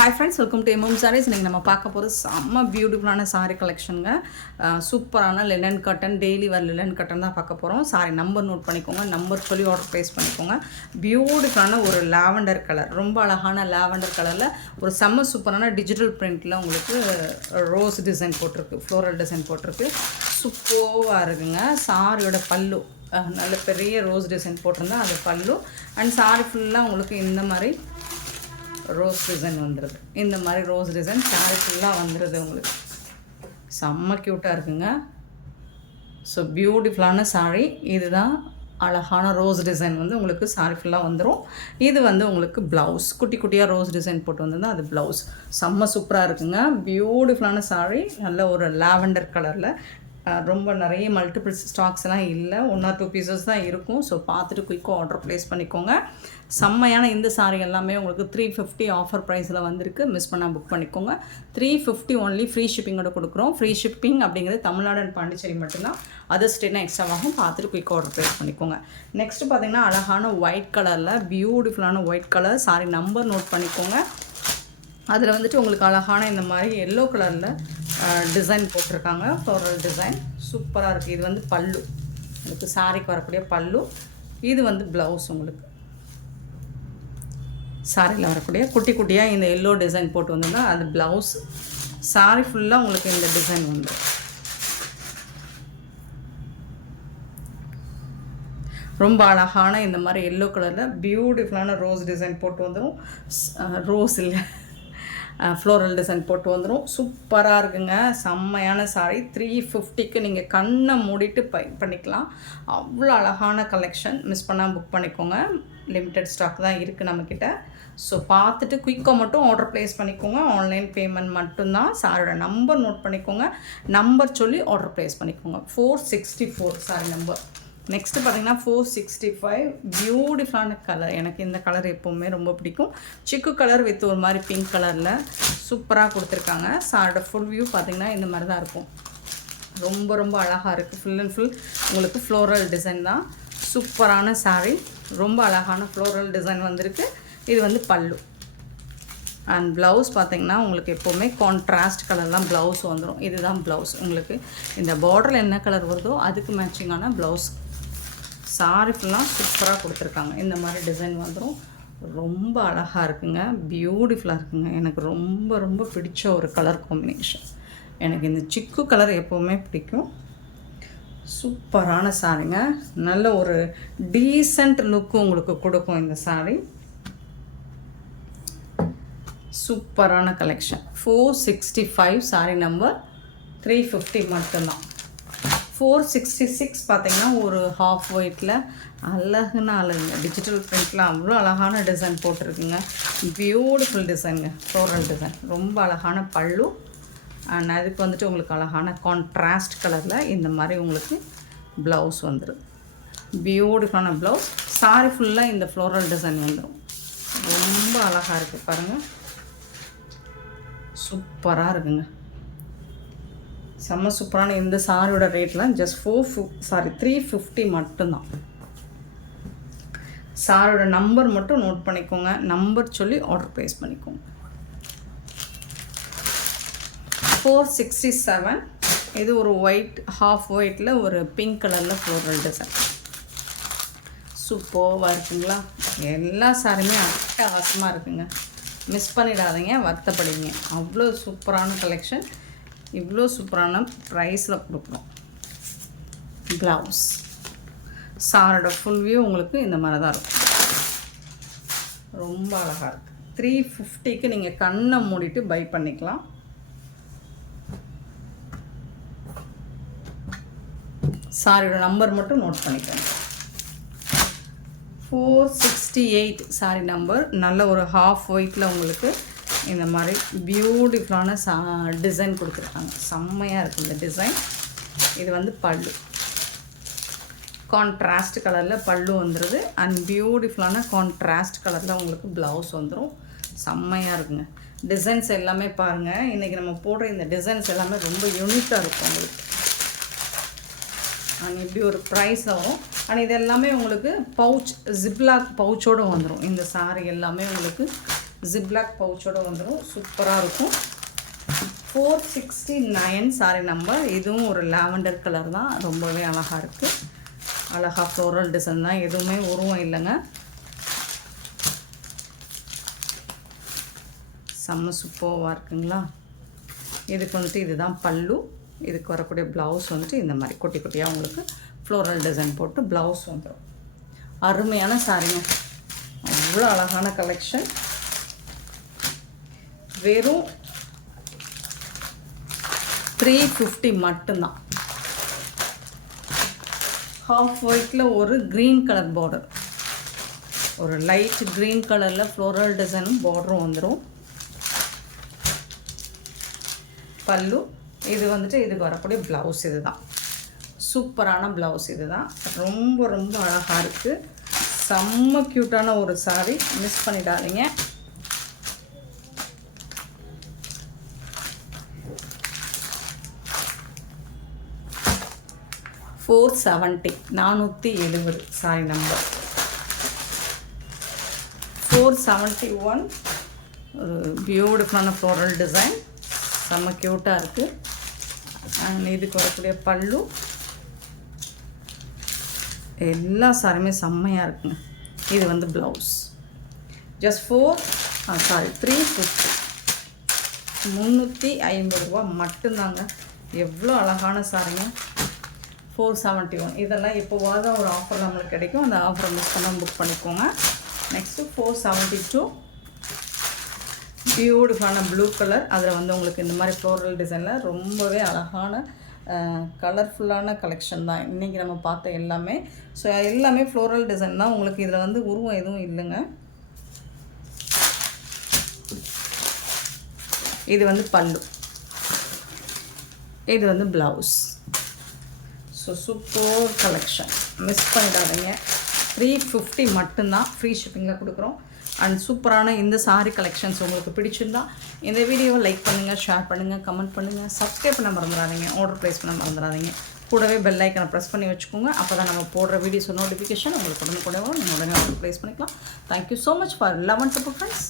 Hi friends, welcome to MM Sarees. இன்றைக்கி நம்ம பார்க்க போகிறது செம்ம பியூட்டிஃபுல்லான சாரீ கலெக்ஷனுங்க. சூப்பரான linen cotton, daily wear linen cotton தான் பார்க்க போகிறோம். சாரி நம்பர் நோட் பண்ணிக்கோங்க, நம்பர் சொல்லி ஆர்டர் ப்ளேஸ் பண்ணிக்கோங்க. பியூட்டிஃபுல்லான ஒரு லாவெண்டர் கலர், ரொம்ப அழகான லாவெண்டர் கலரில் ஒரு செம்ம சூப்பரான டிஜிட்டல் பிரிண்டில் உங்களுக்கு ரோஸ் டிசைன் போட்டிருக்கு, ஃப்ளோரல் டிசைன் போட்டிருக்கு. சூப்பராக இருக்குங்க. சாரியோட பல்லு நல்ல பெரிய ரோஸ் டிசைன் போட்டிருந்தா அது பல்லு. அண்ட் சாரி ஃபுல்லாக உங்களுக்கு இந்த மாதிரி ரோஸ் டிசைன் வந்துடுது. இந்த மாதிரி ரோஸ் டிசைன் சாரி ஃபுல்லாக வந்துடுது. உங்களுக்கு செம்ம க்யூட்டாக இருக்குங்க. ஸோ பியூட்டிஃபுல்லான சாரீ இதுதான். அழகான ரோஸ் டிசைன் வந்து உங்களுக்கு சாரி ஃபுல்லாக வந்துடும். இது வந்து உங்களுக்கு ப்ளவுஸ், குட்டி குட்டியாக ரோஸ் டிசைன் போட்டு வந்ததுன்னா அது ப்ளவுஸ். செம்ம சூப்பராக இருக்குங்க. பியூட்டிஃபுல்லான சாரீ, நல்ல ஒரு லாவெண்டர் கலரில். ரொம்ப நிறைய மல்டிபிள் ஸ்டாக்ஸ்லாம் இல்லை, 1 or 2 பீசஸ் தான் இருக்கும். ஸோ பார்த்துட்டு குயிக்காக ஆர்டர் ப்ளேஸ் பண்ணிக்கோங்க. செம்மையான இந்த சாரீ எல்லாமே உங்களுக்கு 350 ஆஃபர் ப்ரைஸில் வந்திருக்கு. மிஸ் பண்ணால் புக் பண்ணிக்கோங்க. 350 ஒன்லி, ஃப்ரீ ஷிப்பிங்கோட கொடுக்குறோம். ஃப்ரீ ஷிப்பிங் அப்படிங்கிறது தமிழ்நாடு அண்ட் பாண்டிச்சேரி மட்டும்தான். அதர் ஸ்டேட்னா எக்ஸ்ட்ராவாகும். பார்த்துட்டு குயிக்காக ஆர்டர் ப்ளேஸ் பண்ணிக்கோங்க. நெக்ஸ்ட்டு பார்த்திங்கன்னா அழகான ஒயிட் கலரில் பியூட்டிஃபுல்லான white colour sari number note பண்ணிக்கோங்க. அதில் வந்துட்டு உங்களுக்கு அழகான இந்த மாதிரி எல்லோ கலரில் டிசைன் போட்டிருக்காங்க, ஃப்ளோரல் டிசைன். சூப்பராக இருக்குது. இது வந்து பல்லு, உங்களுக்கு சாரிக்கு வரக்கூடிய பல்லு. இது வந்து ப்ளவுஸ். உங்களுக்கு சாரியில் வரக்கூடிய குட்டி குட்டியாக இந்த எல்லோ டிசைன் போட்டு வந்ததுன்னா அது ப்ளவுஸ். சாரி ஃபுல்லாக உங்களுக்கு இந்த டிசைன் வந்து ரொம்ப அழகான இந்த மாதிரி எல்லோ கலரில் பியூட்டிஃபுல்லான ரோஸ் டிசைன் போட்டு வந்துடும். ரோஸ் இல்லை, ஃப்ளோரல் டிசைன் போட்டு வந்துடும். சூப்பராக இருக்குங்க. செம்மையான சாரீ. 350க்கு நீங்கள் கண்ணை மூடிட்டு பண்ணிக்கலாம். அவ்வளோ அழகான கலெக்ஷன். மிஸ் பண்ணால் புக் பண்ணிக்கோங்க. லிமிட்டட் ஸ்டாக் தான் இருக்குது நம்மக்கிட்ட. ஸோ பார்த்துட்டு குயிக்காக மட்டும் ஆர்டர் ப்ளேஸ் பண்ணிக்கோங்க. ஆன்லைன் பேமெண்ட் மட்டும்தான். சாரியோட நம்பர் நோட் பண்ணிக்கோங்க, நம்பர் சொல்லி ஆர்டர் ப்ளேஸ் பண்ணிக்கோங்க. 464 சாரி நம்பர். நெக்ஸ்ட்டு பார்த்தீங்கன்னா 465 பியூட்டிஃபுல்லான கலர். எனக்கு இந்த கலர் எப்போவுமே ரொம்ப பிடிக்கும். சிக்கு கலர் வித் ஒரு மாதிரி பிங்க் கலரில் சூப்பராக கொடுத்துருக்காங்க. சாரோட ஃபுல் வியூ பார்த்திங்கன்னா இந்த மாதிரி தான் இருக்கும். ரொம்ப ரொம்ப அழகாக இருக்குது. ஃபுல் அண்ட் ஃபுல் உங்களுக்கு ஃப்ளோரல் டிசைன் தான். சூப்பரான சாரீ, ரொம்ப அழகான ஃப்ளோரல் டிசைன் வந்திருக்கு. இது வந்து பல்லு. அண்ட் ப்ளவுஸ் பார்த்திங்கன்னா உங்களுக்கு எப்போவுமே கான்ட்ராஸ்ட் கலர்லாம் ப்ளவுஸ் வந்துடும். இதுதான் ப்ளவுஸ். உங்களுக்கு இந்த பார்டரில் என்ன கலர் வருதோ அதுக்கு மேட்சிங்கான ப்ளவுஸ். சாரி ஃபுல்லாக சூப்பராக கொடுத்துருக்காங்க. இந்த மாதிரி டிசைன் வந்துடும். ரொம்ப அழகாக இருக்குங்க. பியூட்டிஃபுல்லாக இருக்குங்க. எனக்கு ரொம்ப ரொம்ப பிடிச்ச ஒரு கலர் காம்பினேஷன். எனக்கு இந்த சிக்கு கலர் எப்போவுமே பிடிக்கும். சூப்பரான சாரீங்க. நல்ல ஒரு டீசெண்ட் லுக்கு உங்களுக்கு கொடுக்கும் இந்த சாரீ. சூப்பரான கலெக்ஷன். 465 sorry number. 350 மட்டும்தான். 466 பார்த்திங்கன்னா ஒரு ஹாஃப் ஒயிட்டில் அழகுன்னா அழகுங்க. டிஜிட்டல் பிரிண்டில் அவ்வளோ அழகான டிசைன் போட்டிருக்குங்க. பியூட்டிஃபுல் டிசைனுங்க, ஃப்ளோரல் டிசைன். ரொம்ப அழகான பல்லு. அண்ட் அதுக்கு வந்துட்டு உங்களுக்கு அழகான கான்ட்ராஸ்ட் கலரில் இந்த மாதிரி உங்களுக்கு ப்ளவுஸ் வந்துடும். பியூட்டிஃபுல்லான ப்ளவுஸ். சாரி ஃபுல்லாக இந்த ஃப்ளோரல் டிசைன் வந்துடும். ரொம்ப அழகாக இருக்குது பாருங்கள். சூப்பராக இருக்குங்க. செம்ம சூப்பரான இந்த சாரியோட ரேட்லாம் ஜஸ்ட் 350 மட்டும்தான். சாரியோட நம்பர் மட்டும் நோட் பண்ணிக்கோங்க, நம்பர் சொல்லி ஆர்டர் ப்ளேஸ் பண்ணிக்கோங்க. 467. இது ஒரு ஒயிட், ஹாஃப் ஒயிட்டில் ஒரு பிங்க் கலரில் ஃப்ளோரல் டிசைன். சூப்பராக இருக்குங்களா? எல்லா சாரியுமே அட்டகாசமாக இருக்குங்க. மிஸ் பண்ணிடாதீங்க, வருத்தப்படுவீங்க. அவ்வளோ சூப்பரான கலெக்ஷன், இவ்வளோ சூப்பரான ப்ரைஸில் கொடுக்குறோம். ப்ளவுஸ். சாரோட ஃபுல் வியூ உங்களுக்கு இந்த மாதிரி தான் இருக்கும். ரொம்ப அழகாக இருக்குது. 350க்கு நீங்கள் கண்ணை மூடிட்டு பை பண்ணிக்கலாம். சாரியோட நம்பர் மட்டும் நோட் பண்ணிக்கோங்க. 468 சாரி நம்பர். நல்ல ஒரு ஹாஃப் ஒயிட்டில் உங்களுக்கு இந்த மாதிரி பியூட்டிஃபுல்லான டிசைன் கொடுத்துருக்காங்க. செம்மையாக இருக்குது இந்த டிசைன். இது வந்து பல்லு. கான்ட்ராஸ்ட் கலரில் பல்லு வந்துடுது. அண்ட் பியூட்டிஃபுல்லான கான்ட்ராஸ்ட் கலரில் உங்களுக்கு ப்ளவுஸ் வந்துடும். செம்மையாக இருக்குங்க. டிசைன்ஸ் எல்லாமே பாருங்கள். இன்றைக்கி நம்ம போடுற இந்த டிசைன்ஸ் எல்லாமே ரொம்ப யூனிக்காக இருக்கும் உங்களுக்கு. அண்ட் இப்படி ஒரு ப்ரைஸ் ஆகும். அண்ட் இது எல்லாமே உங்களுக்கு பவுச், ஜிப்லாக் பவுச்சோடு வந்துடும். இந்த சாரீ எல்லாமே உங்களுக்கு ஜிப்லாக் பவுச்சோடு வந்துடும். சூப்பராக இருக்கும். 469 சாரி நம்பர். இதுவும் ஒரு லாவெண்டர் கலர் தான். ரொம்பவே அழகாக இருக்குது. அழகாக ஃப்ளோரல் டிசைன் தான், எதுவுமே உருவம் இல்லைங்க. செம்ம சூப்பராக இருக்குங்களா. இதுக்கு வந்துட்டு இதுதான் பல்லு. இதுக்கு வரக்கூடிய ப்ளவுஸ் வந்துட்டு இந்த மாதிரி குட்டி குட்டியாக உங்களுக்கு ஃப்ளோரல் டிசைன் போட்டு ப்ளவுஸ் வந்துடும். அருமையான சாரிங்க. அவ்வளோ அழகான கலெக்ஷன். வெறும் 350 மட்டும்தான். ஹாஃப் ஒயிட்டில் ஒரு க்ரீன் கலர் பார்டர், ஒரு லைட் க்ரீன் கலரில் ஃப்ளோரல் டிசைனும் பார்டரும் வந்துடும். பல்லு இது வந்துட்டு இதுக்கு வரக்கூடிய ப்ளவுஸ் இது தான். சூப்பரான ப்ளவுஸ் இது தான். ரொம்ப ரொம்ப அழகாக இருக்குது. செம்ம க்யூட்டான ஒரு சாரி. மிஸ் பண்ணிடாதீங்க. $470 சாரி நம்பர் 471. ஒரு பியூட்டிஃபுல்லான ஃப்ளோரல் டிசைன், செம்ம க்யூட்டாக இருக்குது. அண்ட் இதுக்கு வரக்கூடிய பல்லு எல்லா சாரியுமே செம்மையாக இருக்குங்க. இது வந்து ப்ளவுஸ். ஜஸ்ட் 350 350 மட்டும்தாங்க. எவ்வளோ அழகான சாரிங்க. 471. இதெல்லாம் எப்போவாவது ஒரு ஆஃபர் நம்மளுக்கு கிடைக்கும். அந்த ஆஃபரை மிஸ் பண்ணால் புக் பண்ணிக்கோங்க. நெக்ஸ்ட்டு 472 பியூட்டிஃபுல்லான ப்ளூ கலர். அதில் வந்து உங்களுக்கு இந்த மாதிரி ஃப்ளோரல் டிசைனில் ரொம்பவே அழகான கலர்ஃபுல்லான கலெக்ஷன் தான் இன்றைக்கி நம்ம பார்த்த எல்லாமே. ஸோ எல்லாமே ஃப்ளோரல் டிசைன் தான். உங்களுக்கு இதில் வந்து உருவம் எதுவும் இல்லைங்க. இது வந்து பல்லு, இது வந்து blouse. So super collection, miss பண்ணிடாதீங்க. 350 மட்டும்தான். ஃப்ரீ ஷிப்பிங்கில் கொடுக்குறோம். அண்ட் சூப்பரான இந்த சாரி கலெக்ஷன்ஸ் உங்களுக்கு பிடிச்சிருந்தா இந்த வீடியோவை லைக் பண்ணுங்கள், ஷேர் பண்ணுங்கள், கமெண்ட் பண்ணுங்கள், சப்ஸ்கிரைப் பண்ண மறந்துடாதீங்க, ஆர்டர் ப்ளேஸ் பண்ண மறந்துடாதீங்க. கூடவே பெல் ஐக்கனை ப்ரெஸ் பண்ணி வச்சுக்கோங்க. அப்போ தான் நம்ம போடுற வீடியோஸ் நோட்டிஃபிகேஷன் உங்களுக்கு உடனே கூட வரும். நீங்கள் உடனே ஆர்டர் ப்ளேஸ் பண்ணிக்கலாம். Thank you so much for love and support friends.